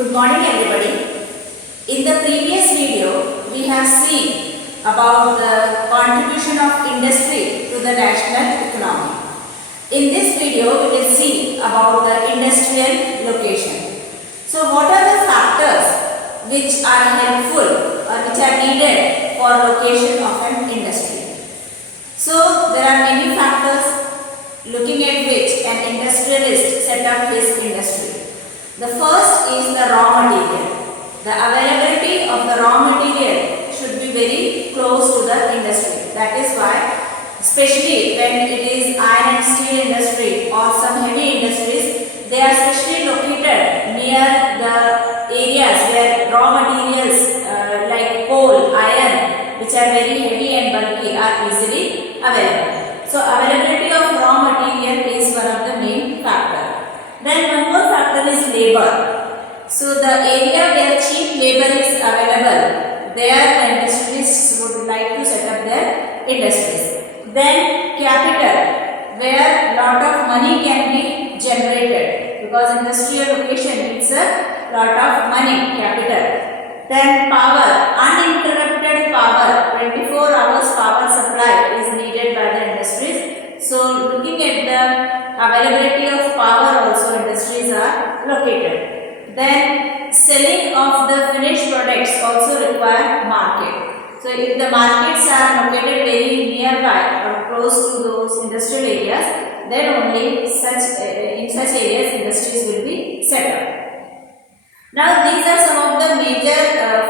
Good morning everybody. In the previous video, we have seen about the contribution of industry to the national economy. In this video, we will see about the industrial location. So what are the factors which are helpful or which are needed for location of an industry? So there are many factors looking at which an industrialist set up his industry. The first is the raw material. The availability of the raw material should be very close to the industry. That is why, especially when it is iron and steel industry or some heavy industries, they are specially located near the areas where raw materials like coal, iron, which are very heavy and bulky, are easily available. So availability of raw material is one of the main factors. Then one more factor is labor. So the area where cheap labor is available, there the industries would like to set up their industries. Then capital, where lot of money can be generated, because industrial location needs a lot of money, capital. Then power, uninterrupted power, 24 hours power supply is needed by the industries. So looking at the availability of power also, industries are located. Then selling of the finished products also require market. So if the markets are located very nearby or close to those industrial areas, then only in such areas industries will be set up. Now these are some of the major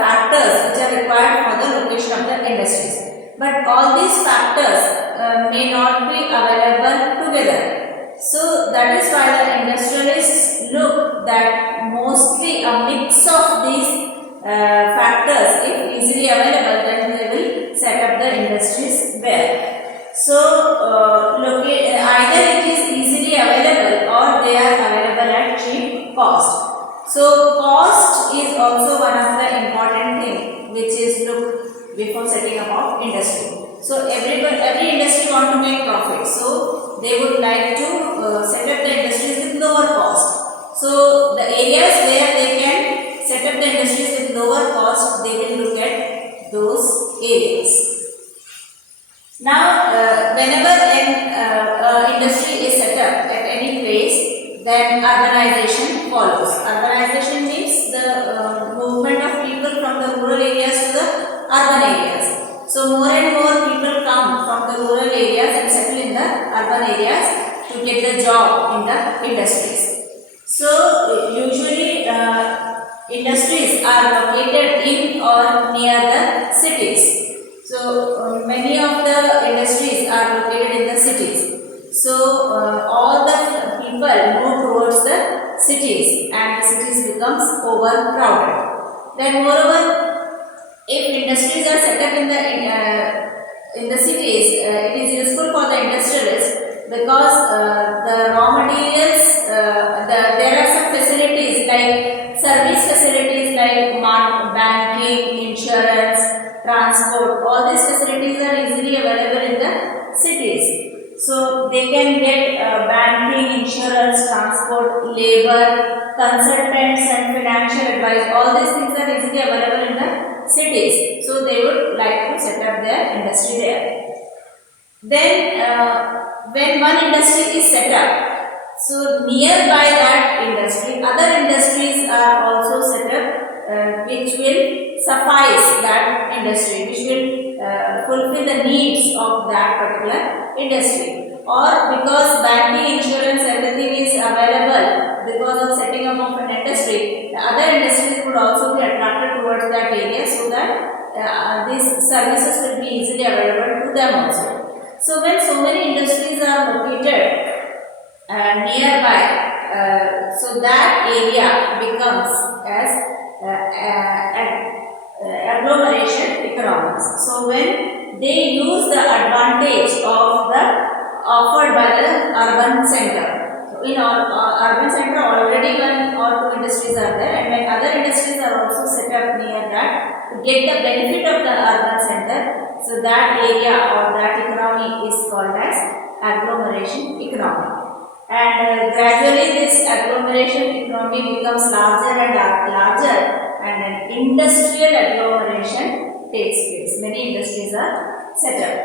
factors which are required for the location of the industries. But all these factors may not be available together. So that is why the industrialists look that mostly a mix of these factors, if easily available, then they will set up the industries there. So either it is easily available or they are available at cheap cost. So cost is also one of the important thing which is looked before setting up of industry. So every industry want to make profit. So they would like to set up the industries with lower cost. So the areas where they can set up the industries with lower cost, they will look at those areas. Now whenever an industry is set up at any place, then urbanization follows. Urbanization means the movement of people from the rural areas to the urban areas. So more and more people come from the rural areas and settle in the urban areas to get the job in the industries. So usually industries are located in or near the cities. So many of the industries are located in the cities. So all the people move towards the cities and the cities becomes overcrowded. Then moreover, if industries are set up in the cities, it is useful for the industrialists because the raw materials, there are some facilities like service facilities like banking, insurance, transport. All these facilities are easily available in the cities. So they can get banking, insurance, transport, labor, consultants and financial advice. All these things are easily available in the cities. So they would like to set up their industry there. Then when one industry is set up, so nearby that industry, other industries are also set up which will suffice that industry, which will fulfill the needs of that particular industry. Or because banking, insurance, everything is available because of setting up of an industry, the other industries would also be attracted towards that area so that these services will be easily available to them also. So when so many industries are located nearby, so that area becomes as agglomeration economics. So when they use the advantage of the offered by the urban center. So in urban center already one or two industries are there, and when other industries are also set up near that to get the benefit of the urban center, so that area or that economy is called as agglomeration economy. And gradually this agglomeration economy becomes larger and larger, and an industrial agglomeration takes place. Many industries are set up.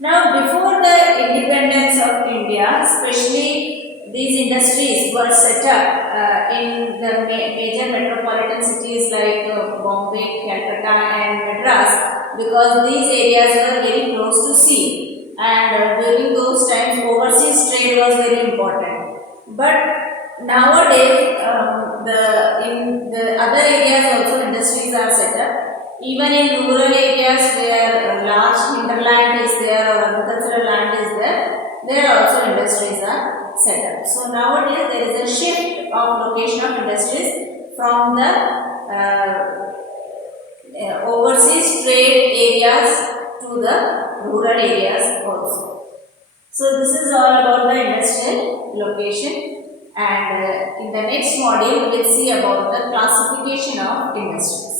Now, before the independence of India, especially these industries were set up in the major metropolitan cities like Bombay, Calcutta and Madras, because these areas were very close to sea, and during those times overseas trade was very important. But nowadays, in the other areas also industries are set up. Even in rural areas where large hinterland is there or agricultural land is there, there also industries are set up. So nowadays there is a shift of location of industries from the overseas trade areas to the rural areas also. So this is all about the industrial location, and in the next module we will see about the classification of industries.